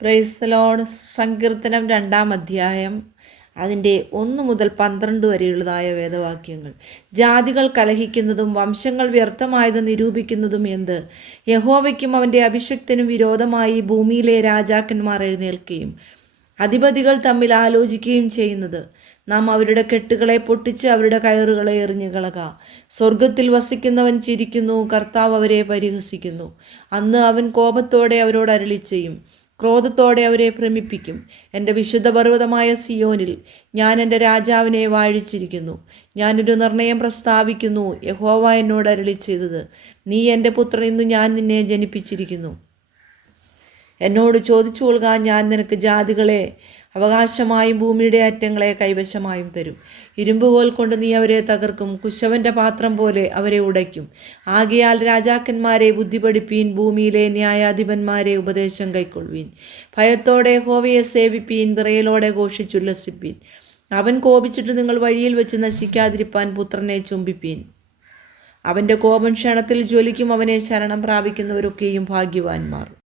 Praise the Lord. സങ്കീർത്തനം 2-ാം അധ്യായം അതിൻ്റെ 1 മുതൽ 12 വരെയുള്ളതായ വേദവാക്യങ്ങൾ. ജാതികൾ കലഹിക്കുന്നതും വംശങ്ങൾ വ്യർത്ഥമായത് നിരൂപിക്കുന്നതും എന്ത്? യഹോവയ്ക്കും അവൻ്റെ അഭിഷിക്തനും വിരോധമായി ഭൂമിയിലെ രാജാക്കന്മാർ എഴുന്നേൽക്കുകയും അധിപതികൾ തമ്മിൽ ആലോചിക്കുകയും ചെയ്യുന്നത്. നാം അവരുടെ കെട്ടുകളെ പൊട്ടിച്ച് അവരുടെ കയറുകളെ എറിഞ്ഞു കളക. സ്വർഗത്തിൽ വസിക്കുന്നവൻ ചിരിക്കുന്നു, കർത്താവ് അവരെ പരിഹസിക്കുന്നു. അന്ന് അവൻ കോപത്തോടെ അവരോട് അരുളി ചെയ്യും, ക്രോധത്തോടെ അവരെ ഭ്രമിപ്പിക്കും. എൻ്റെ വിശുദ്ധ പർവ്വതമായ സിയോനിൽ ഞാൻ എൻ്റെ രാജാവിനെ വാഴിച്ചിരിക്കുന്നു. ഞാനൊരു നിർണയം പ്രസ്താവിക്കുന്നു. യഹോവ എന്നോട് അരുളി ചെയ്തത്, നീ എൻ്റെ പുത്രൻ, ഇന്നു ഞാൻ നിന്നെ ജനിപ്പിച്ചിരിക്കുന്നു. എന്നോട് ചോദിച്ചു കൊള്ളുക, ഞാൻ നിനക്ക് ജാതികളെ അവകാശമായും ഭൂമിയുടെ അറ്റങ്ങളെ കൈവശമായും തരും. ഇരുമ്പുകോൽ കൊണ്ട് നീ അവരെ തകർക്കും, കുശവൻ്റെ പാത്രം പോലെ അവരെ ഉടയ്ക്കും. ആകയാൽ രാജാക്കന്മാരെ ബുദ്ധി പഠിപ്പീൻ, ഭൂമിയിലെ ന്യായാധിപന്മാരെ ഉപദേശം കൈക്കൊള്ളുവീൻ. ഭയത്തോടെ യഹോവയെ സേവിപ്പീൻ, വിറയലോടെ ഘോഷിച്ചുല്ലസിപ്പീൻ. അവൻ കോപിച്ചിട്ട് നിങ്ങൾ വഴിയിൽ വെച്ച് നശിക്കാതിരിപ്പാൻ പുത്രനെ ചുംബിപ്പീൻ. അവൻ്റെ കോപം ക്ഷണത്തിൽ ജ്വലിക്കും. അവനെ ശരണം പ്രാപിക്കുന്നവരൊക്കെയും ഭാഗ്യവാന്മാർ.